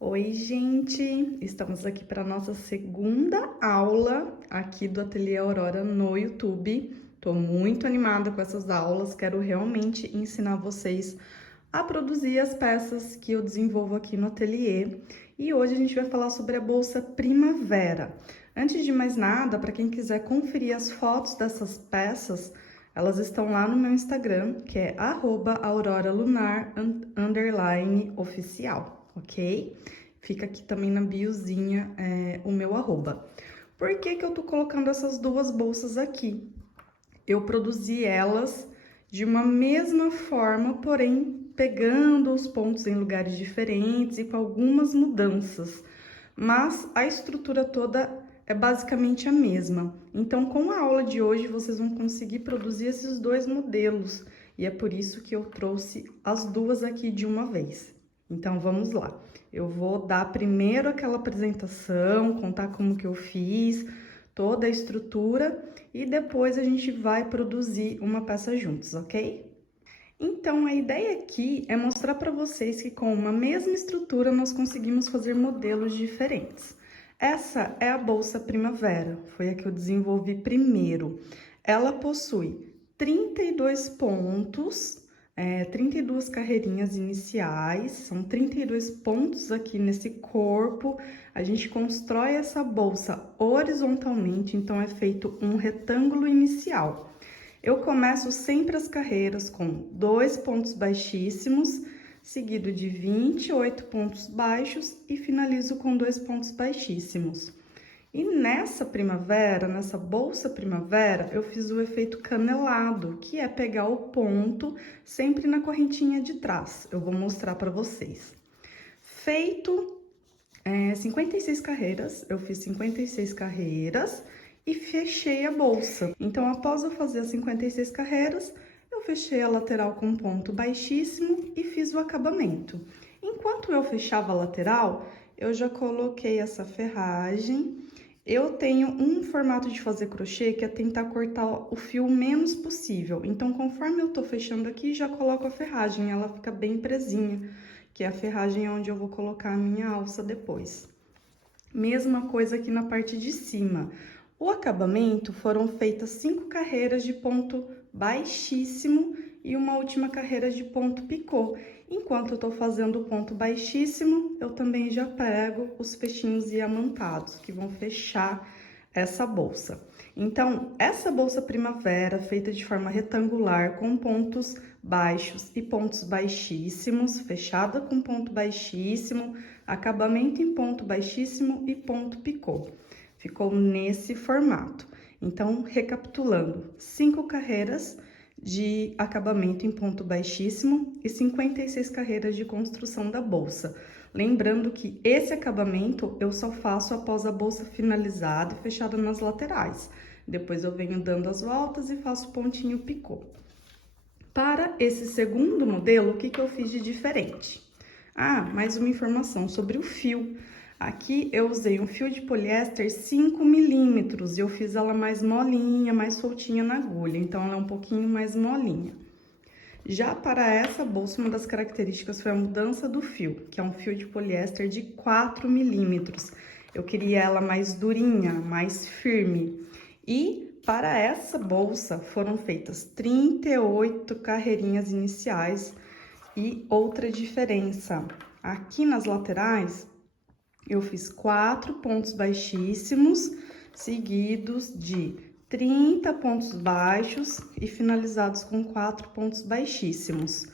Oi, gente! Estamos aqui para nossa segunda aula aqui do Ateliê Aurora no YouTube. Tô muito animada com essas aulas, quero realmente ensinar vocês a produzir as peças que eu desenvolvo aqui no ateliê. E hoje a gente vai falar sobre a bolsa Primavera. Antes de mais nada, para quem quiser conferir as fotos dessas peças, elas estão lá no meu Instagram, que é @auroralunar_oficial, ok? Fica aqui também na biozinha o meu arroba. Por que que eu tô colocando essas duas bolsas aqui? Eu produzi elas de uma mesma forma, porém pegando os pontos em lugares diferentes e com algumas mudanças. Mas a estrutura toda é basicamente a mesma. Então, com a aula de hoje, vocês vão conseguir produzir esses dois modelos. E é por isso que eu trouxe as duas aqui de uma vez. Então, vamos lá. Eu vou dar primeiro aquela apresentação, contar como que eu fiz, toda a estrutura, e depois a gente vai produzir uma peça juntos, ok? Então, a ideia aqui é mostrar para vocês que com uma mesma estrutura nós conseguimos fazer modelos diferentes. Essa é a bolsa Primavera, foi a que eu desenvolvi primeiro. Ela possui 32 pontos, 32 carreirinhas iniciais, são 32 pontos aqui nesse corpo. A gente constrói essa bolsa horizontalmente, então é feito um retângulo inicial. Eu começo sempre as carreiras com 2 pontos baixíssimos, seguido de 28 pontos baixos e finalizo com 2 pontos baixíssimos. E nessa primavera, nessa bolsa primavera, eu fiz o efeito canelado, que é pegar o ponto sempre na correntinha de trás. Eu vou mostrar para vocês. Feito 56 carreiras, eu fiz 56 carreiras e fechei a bolsa. Então, após eu fazer as 56 carreiras, eu fechei a lateral com um ponto baixíssimo e fiz o acabamento. Enquanto eu fechava a lateral, eu já coloquei essa ferragem. Eu tenho um formato de fazer crochê que é tentar cortar o fio o menos possível. Então, conforme eu tô fechando aqui, já coloco a ferragem, ela fica bem presinha, que é a ferragem onde eu vou colocar a minha alça depois. Mesma coisa aqui na parte de cima. O acabamento foram feitas 5 carreiras de ponto baixíssimo e uma última carreira de ponto picô. Enquanto eu tô fazendo o ponto baixíssimo, eu também já prego os fechinhos diamantados, que vão fechar essa bolsa. Então, essa bolsa primavera, feita de forma retangular, com pontos baixos e pontos baixíssimos, fechada com ponto baixíssimo, acabamento em ponto baixíssimo e ponto picô. Ficou nesse formato. Então, recapitulando, 5 carreiras de acabamento em ponto baixíssimo e 56 carreiras de construção da bolsa. Lembrando que esse acabamento eu só faço após a bolsa finalizada e fechada nas laterais. Depois eu venho dando as voltas e faço pontinho picô. Para esse segundo modelo, o que eu fiz de diferente? Ah, mais uma informação sobre o fio. Aqui eu usei um fio de poliéster 5 milímetros e eu fiz ela mais molinha, mais soltinha na agulha, então ela é um pouquinho mais molinha. Já para essa bolsa, uma das características foi a mudança do fio, que é um fio de poliéster de 4 milímetros. Eu queria ela mais durinha, mais firme. E para essa bolsa foram feitas 38 carreirinhas iniciais e outra diferença. Aqui nas laterais, eu fiz 4 pontos baixíssimos, seguidos de 30 pontos baixos e finalizados com 4 pontos baixíssimos.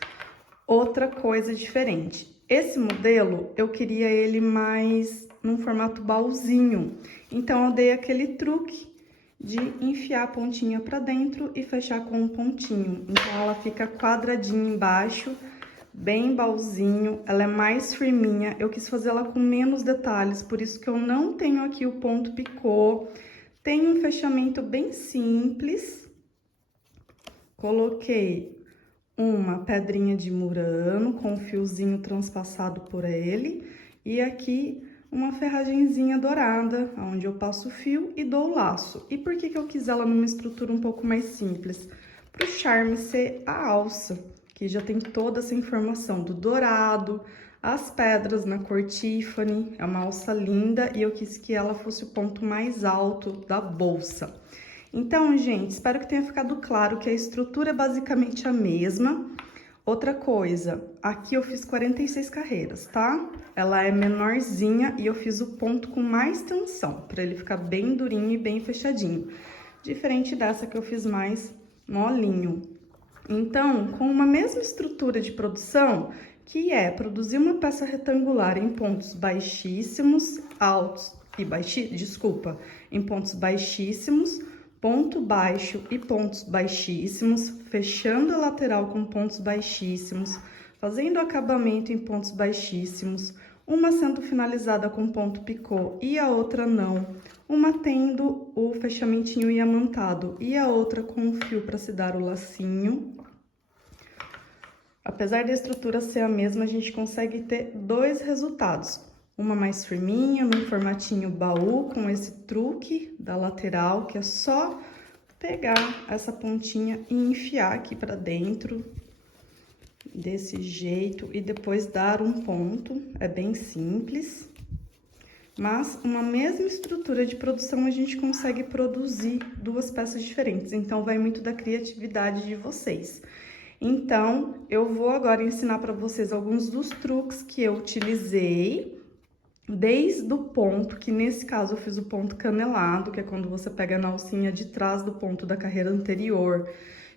Outra coisa diferente, esse modelo eu queria ele mais num formato baúzinho, então eu dei aquele truque de enfiar a pontinha para dentro e fechar com um pontinho. Então ela fica quadradinha embaixo, bem baúzinho, ela é mais firminha. Eu quis fazer ela com menos detalhes, por isso que eu não tenho aqui o ponto picô. Tem um fechamento bem simples. Coloquei uma pedrinha de murano com um fiozinho transpassado por ele. E aqui uma ferragenzinha dourada, onde eu passo o fio e dou o laço. E por que eu quis ela numa estrutura um pouco mais simples? Para o charme ser a alça, Aqui já tem toda essa informação do dourado, as pedras na cor Tiffany, é uma alça linda e eu quis que ela fosse o ponto mais alto da bolsa. Então, gente, espero que tenha ficado claro que a estrutura é basicamente a mesma. Outra coisa, aqui eu fiz 46 carreiras, tá? Ela é menorzinha e eu fiz o ponto com mais tensão, para ele ficar bem durinho e bem fechadinho. Diferente dessa que eu fiz mais molinho. Então, com uma mesma estrutura de produção, que é produzir uma peça retangular em pontos baixíssimos, altos e em pontos baixíssimos, ponto baixo e pontos baixíssimos, fechando a lateral com pontos baixíssimos, fazendo acabamento em pontos baixíssimos, uma sendo finalizada com ponto picô e a outra não, uma tendo o fechamentinho iamantado e a outra com o fio para se dar o lacinho. Apesar da estrutura ser a mesma, a gente consegue ter dois resultados. Uma mais firminha, num formatinho baú, com esse truque da lateral, que é só pegar essa pontinha e enfiar aqui pra dentro, desse jeito, e depois dar um ponto. É bem simples, mas uma mesma estrutura de produção a gente consegue produzir duas peças diferentes, então vai muito da criatividade de vocês. Então, eu vou agora ensinar para vocês alguns dos truques que eu utilizei, desde o ponto, que nesse caso eu fiz o ponto canelado, que é quando você pega na alcinha de trás do ponto da carreira anterior.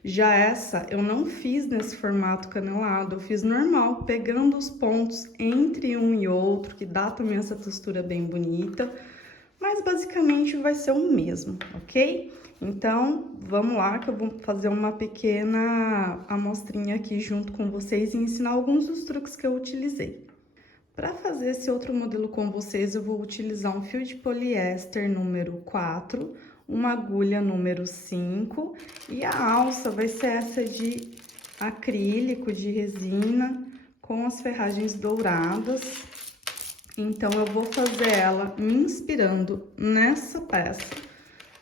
Já essa, eu não fiz nesse formato canelado, eu fiz normal, pegando os pontos entre um e outro, que dá também essa textura bem bonita, mas basicamente vai ser o mesmo, ok? Então, vamos lá que eu vou fazer uma pequena amostrinha aqui junto com vocês e ensinar alguns dos truques que eu utilizei. Para fazer esse outro modelo com vocês, eu vou utilizar um fio de poliéster número 4, uma agulha número 5 e a alça vai ser essa de acrílico, de resina, com as ferragens douradas. Então, eu vou fazer ela me inspirando nessa peça,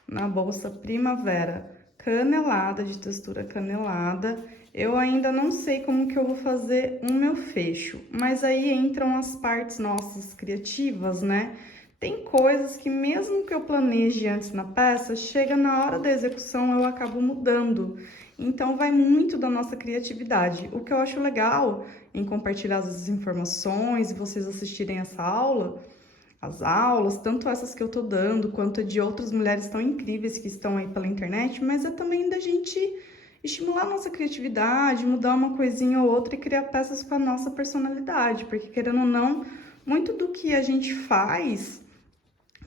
na bolsa Primavera canelada, de textura canelada. Eu ainda não sei como que eu vou fazer o meu fecho, mas aí entram as partes nossas criativas, né? Tem coisas que mesmo que eu planeje antes na peça, chega na hora da execução eu acabo mudando. Então vai muito da nossa criatividade. O que eu acho legal em compartilhar as informações e vocês assistirem essa aula, as aulas, tanto essas que eu tô dando, quanto de outras mulheres tão incríveis que estão aí pela internet, mas é também da gente estimular a nossa criatividade, mudar uma coisinha ou outra e criar peças com a nossa personalidade, porque querendo ou não, muito do que a gente faz,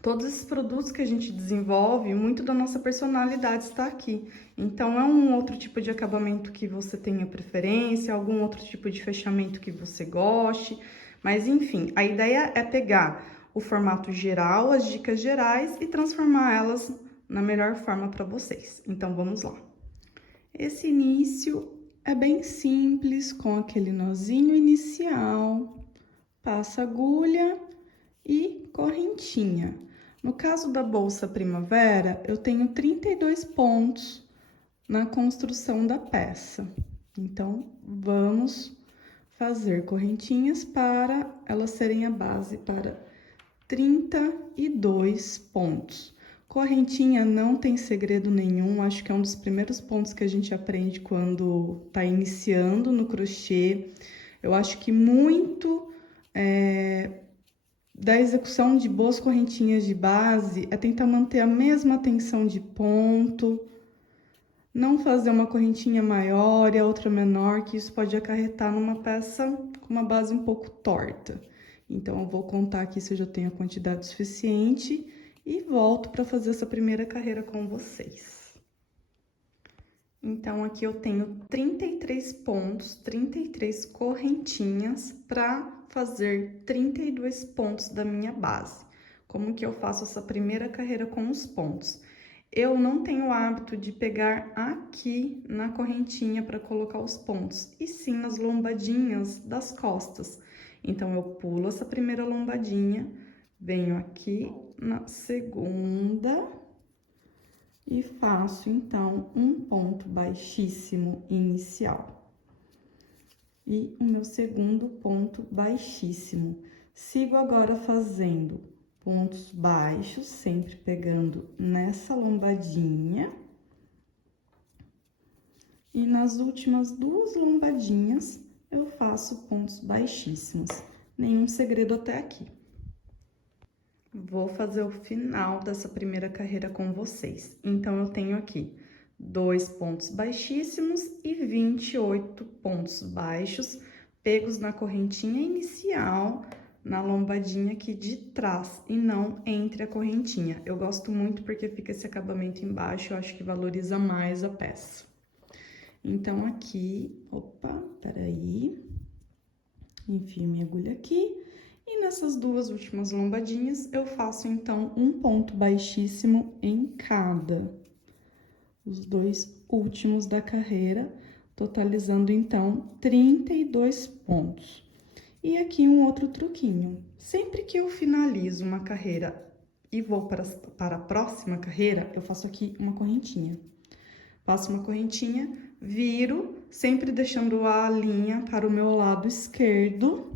todos esses produtos que a gente desenvolve, muito da nossa personalidade está aqui. Então, é um outro tipo de acabamento que você tenha preferência, algum outro tipo de fechamento que você goste, mas enfim, a ideia é pegar o formato geral, as dicas gerais e transformar elas na melhor forma para vocês. Então, vamos lá. Esse início é bem simples, com aquele nozinho inicial, passa agulha e correntinha. No caso da bolsa Primavera, eu tenho 32 pontos na construção da peça. Então, vamos fazer correntinhas para elas serem a base para 32 pontos. Correntinha não tem segredo nenhum, acho que é um dos primeiros pontos que a gente aprende quando tá iniciando no crochê. Eu acho que muito da execução de boas correntinhas de base é tentar manter a mesma tensão de ponto, não fazer uma correntinha maior e a outra menor, que isso pode acarretar numa peça com uma base um pouco torta. Então, eu vou contar aqui se eu já tenho a quantidade suficiente e volto para fazer essa primeira carreira com vocês. Então, aqui eu tenho 33 pontos, 33 correntinhas para fazer 32 pontos da minha base. Como que eu faço essa primeira carreira com os pontos? Eu não tenho o hábito de pegar aqui na correntinha para colocar os pontos, e sim nas lombadinhas das costas. Então, eu pulo essa primeira lombadinha, venho aqui na segunda e faço, então, um ponto baixíssimo inicial. e o meu segundo ponto baixíssimo. Sigo agora fazendo pontos baixos, sempre pegando nessa lombadinha. E nas últimas duas lombadinhas, eu faço pontos baixíssimos. Nenhum segredo até aqui. Vou fazer o final dessa primeira carreira com vocês. Então, eu tenho aqui 2 pontos baixíssimos e 28 pontos baixos, pegos na correntinha inicial, na lombadinha aqui de trás, e não entre a correntinha. Eu gosto muito porque fica esse acabamento embaixo, eu acho que valoriza mais a peça. Então, aqui, opa, peraí, enfio minha agulha aqui, e nessas duas últimas lombadinhas, eu faço, então, um ponto baixíssimo em cada. Os 2 últimos da carreira, totalizando, então, 32 pontos. E aqui um outro truquinho. Sempre que eu finalizo uma carreira e vou para a próxima carreira, eu faço aqui uma correntinha. Faço uma correntinha, viro, sempre deixando a linha para o meu lado esquerdo.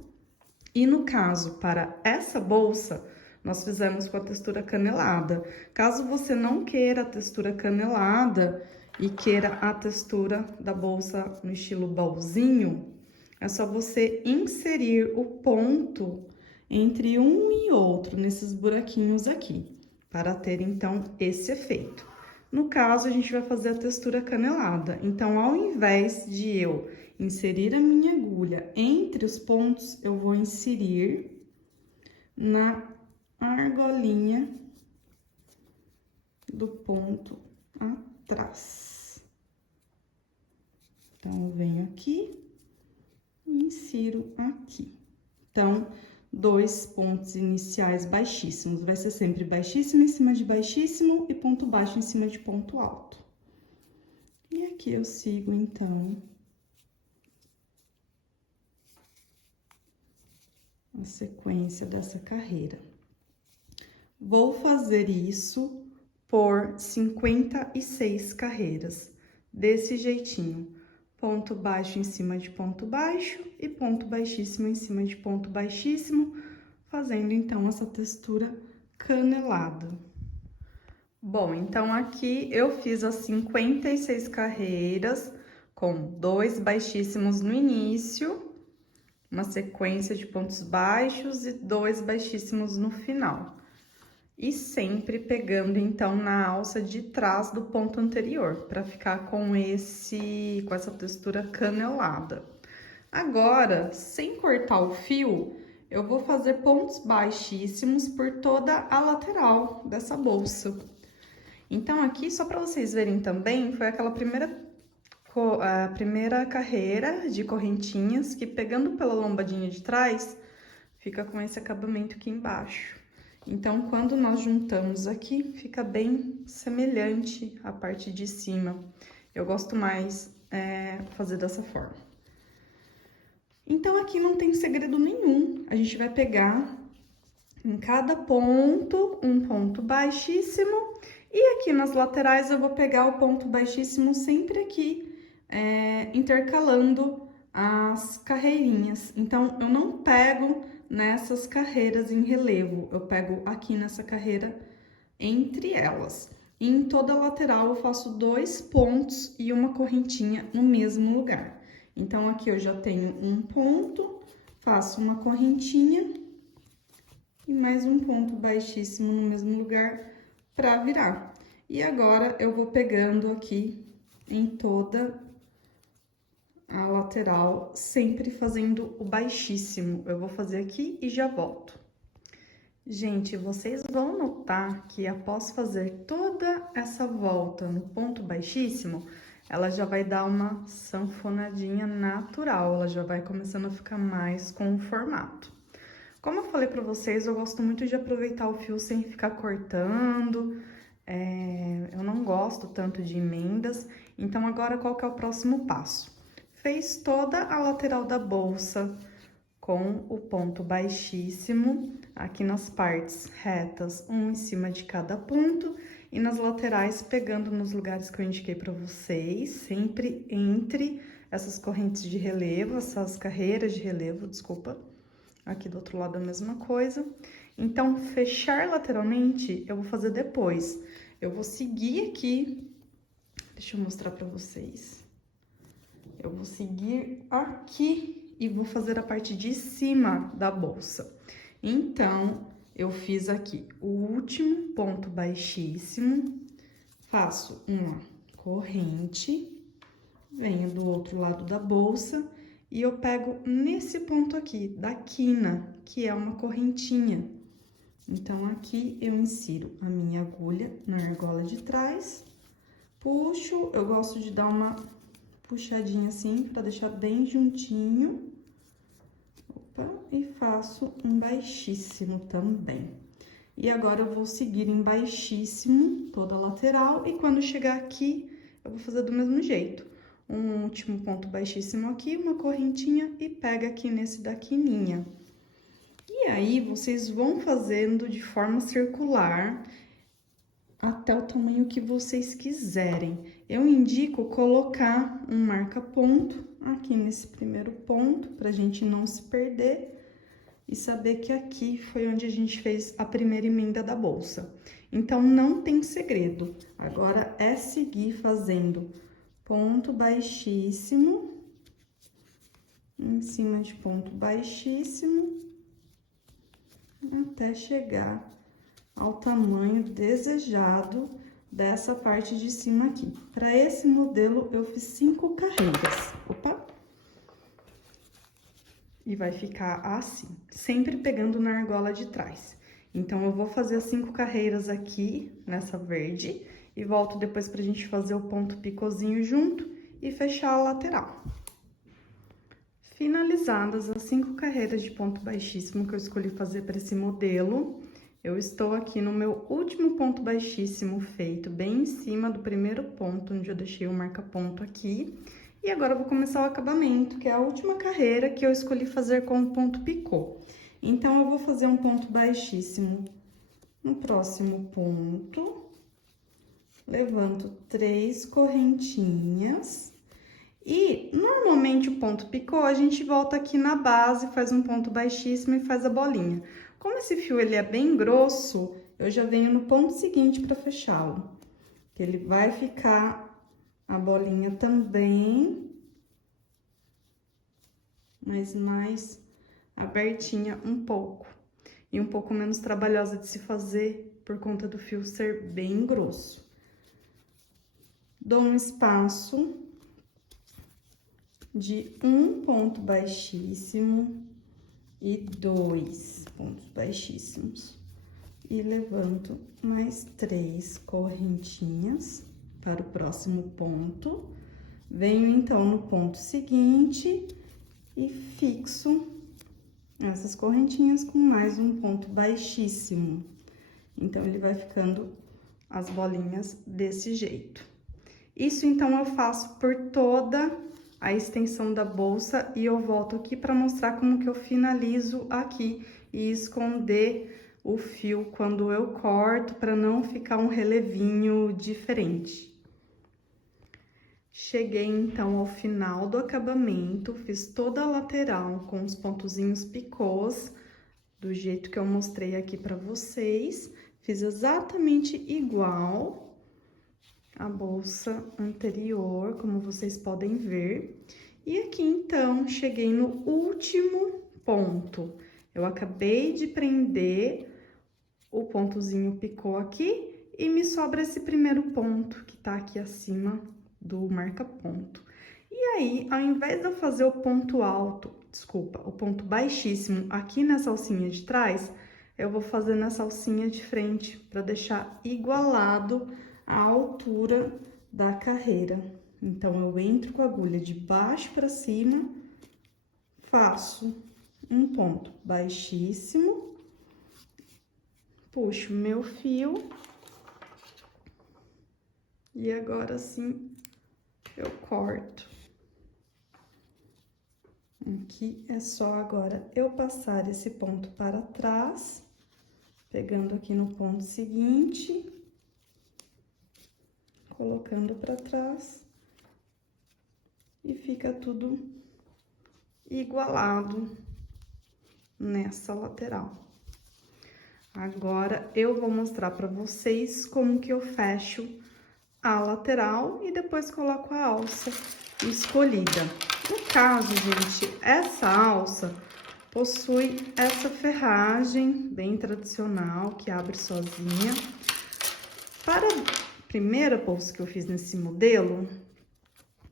E no caso, para essa bolsa, nós fizemos com a textura canelada. Caso você não queira a textura canelada e queira a textura da bolsa no estilo baúzinho, é só você inserir o ponto entre um e outro, nesses buraquinhos aqui, para ter, então, esse efeito. No caso, a gente vai fazer a textura canelada. Então, ao invés de eu inserir a minha agulha entre os pontos, eu vou inserir na argolinha do ponto atrás. Então, eu venho aqui e insiro aqui. Então, 2 pontos iniciais baixíssimos. Vai ser sempre baixíssimo em cima de baixíssimo e ponto baixo em cima de ponto alto. E aqui eu sigo, então, a sequência dessa carreira. Vou fazer isso por 56 carreiras, desse jeitinho. Ponto baixo em cima de ponto baixo e ponto baixíssimo em cima de ponto baixíssimo, fazendo, então, essa textura canelada. Bom, então, aqui eu fiz as 56 carreiras com 2 baixíssimos no início, uma sequência de pontos baixos e 2 baixíssimos no final. E sempre pegando, então, na alça de trás do ponto anterior, para ficar com essa textura canelada. Agora, sem cortar o fio, eu vou fazer pontos baixíssimos por toda a lateral dessa bolsa. Então, aqui, só para vocês verem também, foi aquela primeira carreira de correntinhas que, pegando pela lombadinha de trás, fica com esse acabamento aqui embaixo. Então, quando nós juntamos aqui, fica bem semelhante à parte de cima. Eu gosto mais fazer dessa forma. Então, aqui não tem segredo nenhum. A gente vai pegar em cada ponto um ponto baixíssimo. E aqui nas laterais eu vou pegar o ponto baixíssimo sempre aqui, intercalando as carreirinhas. Então, eu não pego nessas carreiras em relevo, eu pego aqui nessa carreira entre elas. E em toda a lateral eu faço 2 pontos e uma correntinha no mesmo lugar. Então, aqui eu já tenho um ponto, faço uma correntinha e mais um ponto baixíssimo no mesmo lugar para virar. E agora, eu vou pegando aqui em toda a lateral, sempre fazendo o baixíssimo. Eu vou fazer aqui e já volto. Gente, vocês vão notar que após fazer toda essa volta no ponto baixíssimo, ela já vai dar uma sanfonadinha natural, ela já vai começando a ficar mais com o formato. Como eu falei pra vocês, eu gosto muito de aproveitar o fio sem ficar cortando, eu não gosto tanto de emendas. Então, agora, qual que é o próximo passo? Fez toda a lateral da bolsa com o ponto baixíssimo, aqui nas partes retas, um em cima de cada ponto, e nas laterais, pegando nos lugares que eu indiquei pra vocês, sempre entre essas correntes de relevo, essas carreiras de relevo, desculpa. Aqui do outro lado a mesma coisa. Então, fechar lateralmente eu vou fazer depois. Eu vou seguir aqui, deixa eu mostrar pra vocês. Eu vou seguir aqui e vou fazer a parte de cima da bolsa. Então, eu fiz aqui o último ponto baixíssimo, faço uma corrente, venho do outro lado da bolsa e eu pego nesse ponto aqui, da quina, que é uma correntinha. Então, aqui eu insiro a minha agulha na argola de trás, puxo, eu gosto de dar uma puxadinha assim, pra deixar bem juntinho. Opa, e faço um baixíssimo também. E agora eu vou seguir em baixíssimo toda a lateral, e quando chegar aqui, eu vou fazer do mesmo jeito. Um último ponto baixíssimo aqui, uma correntinha e pega aqui nesse da quininha. E aí, vocês vão fazendo de forma circular até o tamanho que vocês quiserem. Eu indico colocar um marca-ponto aqui nesse primeiro ponto, pra gente não se perder e saber que aqui foi onde a gente fez a primeira emenda da bolsa. Então, não tem segredo. Agora, é seguir fazendo ponto baixíssimo, em cima de ponto baixíssimo, até chegar ao tamanho desejado dessa parte de cima aqui. Para esse modelo, eu fiz 5 carreiras. Opa! E vai ficar assim, sempre pegando na argola de trás. Então, eu vou fazer as 5 carreiras aqui, nessa verde, e volto depois pra gente fazer o ponto picôzinho junto e fechar a lateral. Finalizadas as 5 carreiras de ponto baixíssimo que eu escolhi fazer para esse modelo, eu estou aqui no meu último ponto baixíssimo feito, bem em cima do primeiro ponto, onde eu deixei o marca-ponto aqui. E agora eu vou começar o acabamento, que é a última carreira que eu escolhi fazer com o ponto picô. Então, eu vou fazer um ponto baixíssimo no próximo ponto, levanto 3 correntinhas. E, normalmente, o ponto picô, a gente volta aqui na base, faz um ponto baixíssimo e faz a bolinha. Como esse fio, ele é bem grosso, eu já venho no ponto seguinte para fechá-lo. Que ele vai ficar a bolinha também, mas mais abertinha um pouco. E um pouco menos trabalhosa de se fazer, por conta do fio ser bem grosso. Dou um espaço de um ponto baixíssimo e 2 pontos baixíssimos. E levanto mais 3 correntinhas para o próximo ponto. Venho, então, no ponto seguinte e fixo essas correntinhas com mais um ponto baixíssimo. Então, ele vai ficando as bolinhas desse jeito. Isso, então, eu faço por toda a extensão da bolsa e eu volto aqui para mostrar como que eu finalizo aqui e esconder o fio quando eu corto, para não ficar um relevinho diferente. Cheguei, então, ao final do acabamento, fiz toda a lateral com os pontozinhos picôs, do jeito que eu mostrei aqui para vocês. Fiz exatamente igual a bolsa anterior, como vocês podem ver. E aqui, então, cheguei no último ponto. Eu acabei de prender o pontozinho picô aqui e me sobra esse primeiro ponto que tá aqui acima do marca-ponto. E aí, ao invés de eu fazer o ponto alto, desculpa, o ponto baixíssimo aqui nessa alcinha de trás, eu vou fazer nessa alcinha de frente, para deixar igualado a altura da carreira. Então, eu entro com a agulha de baixo para cima, faço um ponto baixíssimo, puxo meu fio, e agora sim eu corto. Aqui é só agora eu passar esse ponto para trás, pegando aqui no ponto seguinte, colocando para trás e fica tudo igualado nessa lateral. Agora, eu vou mostrar pra vocês como que eu fecho a lateral e depois coloco a alça escolhida. No caso, gente, essa alça possui essa ferragem bem tradicional, que abre sozinha. Para a primeira bolsa que eu fiz nesse modelo,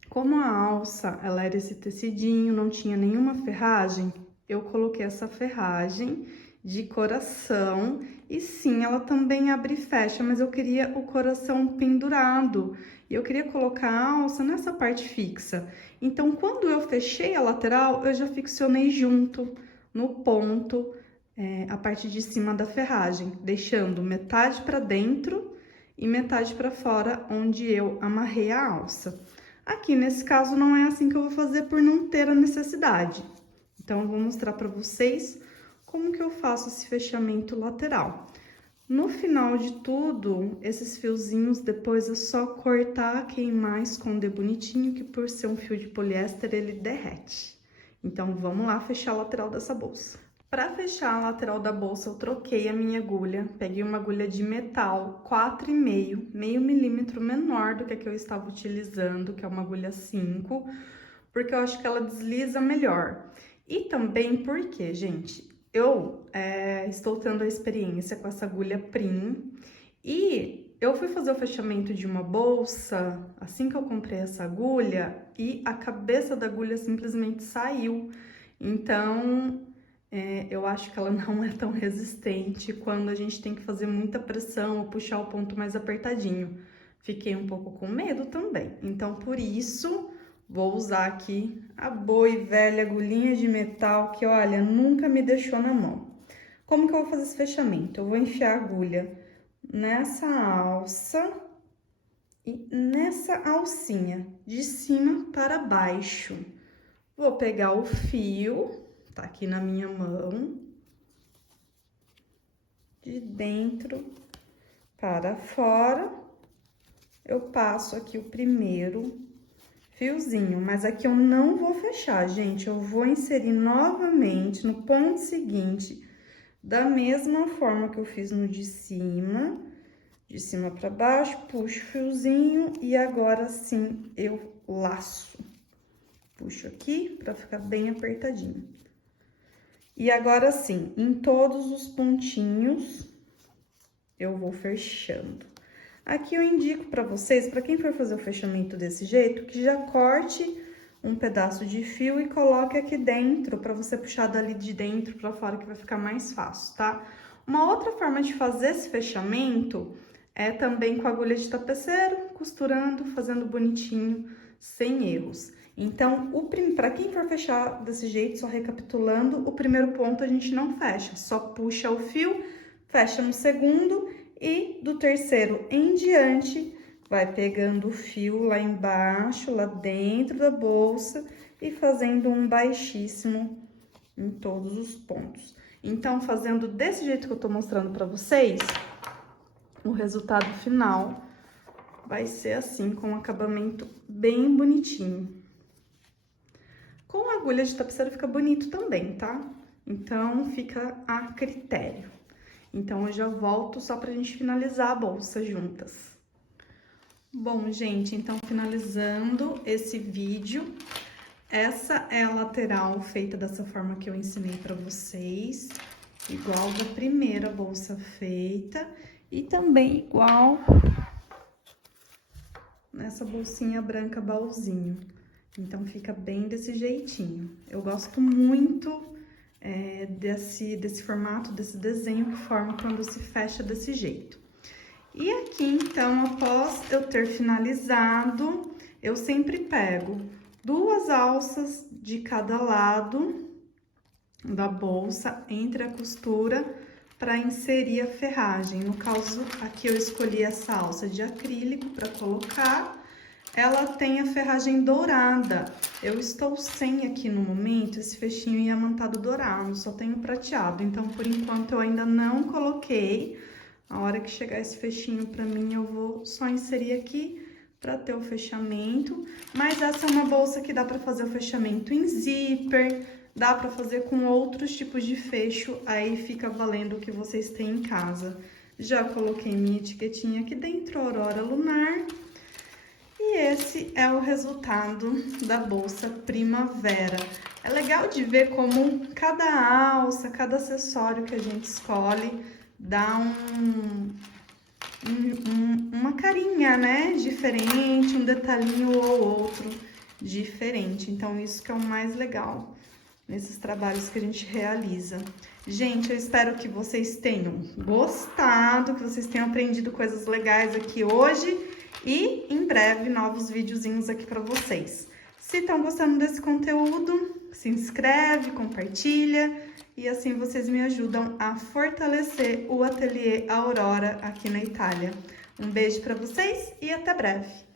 como a alça, ela era esse tecidinho, não tinha nenhuma ferragem, eu coloquei essa ferragem de coração, e sim, ela também abre e fecha, mas eu queria o coração pendurado, e eu queria colocar a alça nessa parte fixa. Então, quando eu fechei a lateral, eu já ficcionei junto no ponto, a parte de cima da ferragem, deixando metade para dentro e metade para fora, onde eu amarrei a alça. Aqui, nesse caso, não é assim que eu vou fazer por não ter a necessidade. Então, eu vou mostrar para vocês como que eu faço esse fechamento lateral. No final de tudo, esses fiozinhos, depois é só cortar, queimar, esconder bonitinho, que por ser um fio de poliéster, ele derrete. Então, vamos lá fechar a lateral dessa bolsa. Para fechar a lateral da bolsa, eu troquei a minha agulha, peguei uma agulha de metal 4,5, meio milímetro menor do que a que eu estava utilizando, que é uma agulha 5, porque eu acho que ela desliza melhor. E também porque, gente, eu estou tendo a experiência com essa agulha Prim, e eu fui fazer o fechamento de uma bolsa, assim que eu comprei essa agulha, e a cabeça da agulha simplesmente saiu. Então, eu acho que ela não é tão resistente quando a gente tem que fazer muita pressão ou puxar o ponto mais apertadinho. Fiquei um pouco com medo também. Então, por isso, vou usar aqui a boa e velha agulhinha de metal que, olha, nunca me deixou na mão. Como que eu vou fazer esse fechamento? Eu vou enfiar a agulha nessa alça e nessa alcinha, de cima para baixo. Vou pegar o fio, tá aqui na minha mão, de dentro para fora. Eu passo aqui o primeiro fiozinho, mas aqui eu não vou fechar, gente. Eu vou inserir novamente no ponto seguinte, da mesma forma que eu fiz no de cima para baixo, puxo o fiozinho e agora sim eu laço. Puxo aqui para ficar bem apertadinho. E agora sim, em todos os pontinhos, eu vou fechando. Aqui eu indico para vocês, para quem for fazer o fechamento desse jeito, que já corte um pedaço de fio e coloque aqui dentro, para você puxar dali de dentro para fora, que vai ficar mais fácil, tá? Uma outra forma de fazer esse fechamento é também com agulha de tapeceiro, costurando, fazendo bonitinho, sem erros. Então, para quem for fechar desse jeito, só recapitulando, o primeiro ponto a gente não fecha, só puxa o fio, fecha no segundo e do terceiro em diante, vai pegando o fio lá embaixo, lá dentro da bolsa e fazendo um baixíssimo em todos os pontos. Então, fazendo desse jeito que eu tô mostrando pra vocês, o resultado final vai ser assim, com um acabamento bem bonitinho. Com a agulha de tapeceiro fica bonito também, tá? Então, fica a critério. Então, eu já volto só pra gente finalizar a bolsa juntas. Bom, gente, então, finalizando esse vídeo, essa é a lateral feita dessa forma que eu ensinei pra vocês, igual da primeira bolsa feita, e também igual nessa bolsinha branca baúzinho. Então, fica bem desse jeitinho. Eu gosto muito desse formato, desse desenho que forma quando se fecha desse jeito. E aqui, então, após eu ter finalizado, eu sempre pego 2 alças de cada lado da bolsa, entre a costura, para inserir a ferragem. No caso, aqui eu escolhi essa alça de acrílico para colocar. Ela tem a ferragem dourada. Eu estou sem aqui no momento esse fechinho iamantado dourado, só tenho prateado. Então, por enquanto, eu ainda não coloquei. A hora que chegar esse fechinho pra mim, eu vou só inserir aqui para ter o fechamento, mas essa é uma bolsa que dá para fazer o fechamento em zíper, dá para fazer com outros tipos de fecho, aí fica valendo o que vocês têm em casa. Já coloquei minha etiquetinha aqui dentro, Aurora Lunar. E esse é o resultado da bolsa Primavera. É legal de ver como cada alça, cada acessório que a gente escolhe dá uma carinha, né? Diferente, um detalhinho ou outro diferente. Então, isso que é o mais legal nesses trabalhos que a gente realiza. Gente, eu espero que vocês tenham gostado, que vocês tenham aprendido coisas legais aqui hoje e em breve novos videozinhos aqui para vocês. Se estão gostando desse conteúdo, se inscreve, compartilha e assim vocês me ajudam a fortalecer o Ateliê Aurora aqui na Itália. Um beijo para vocês e até breve!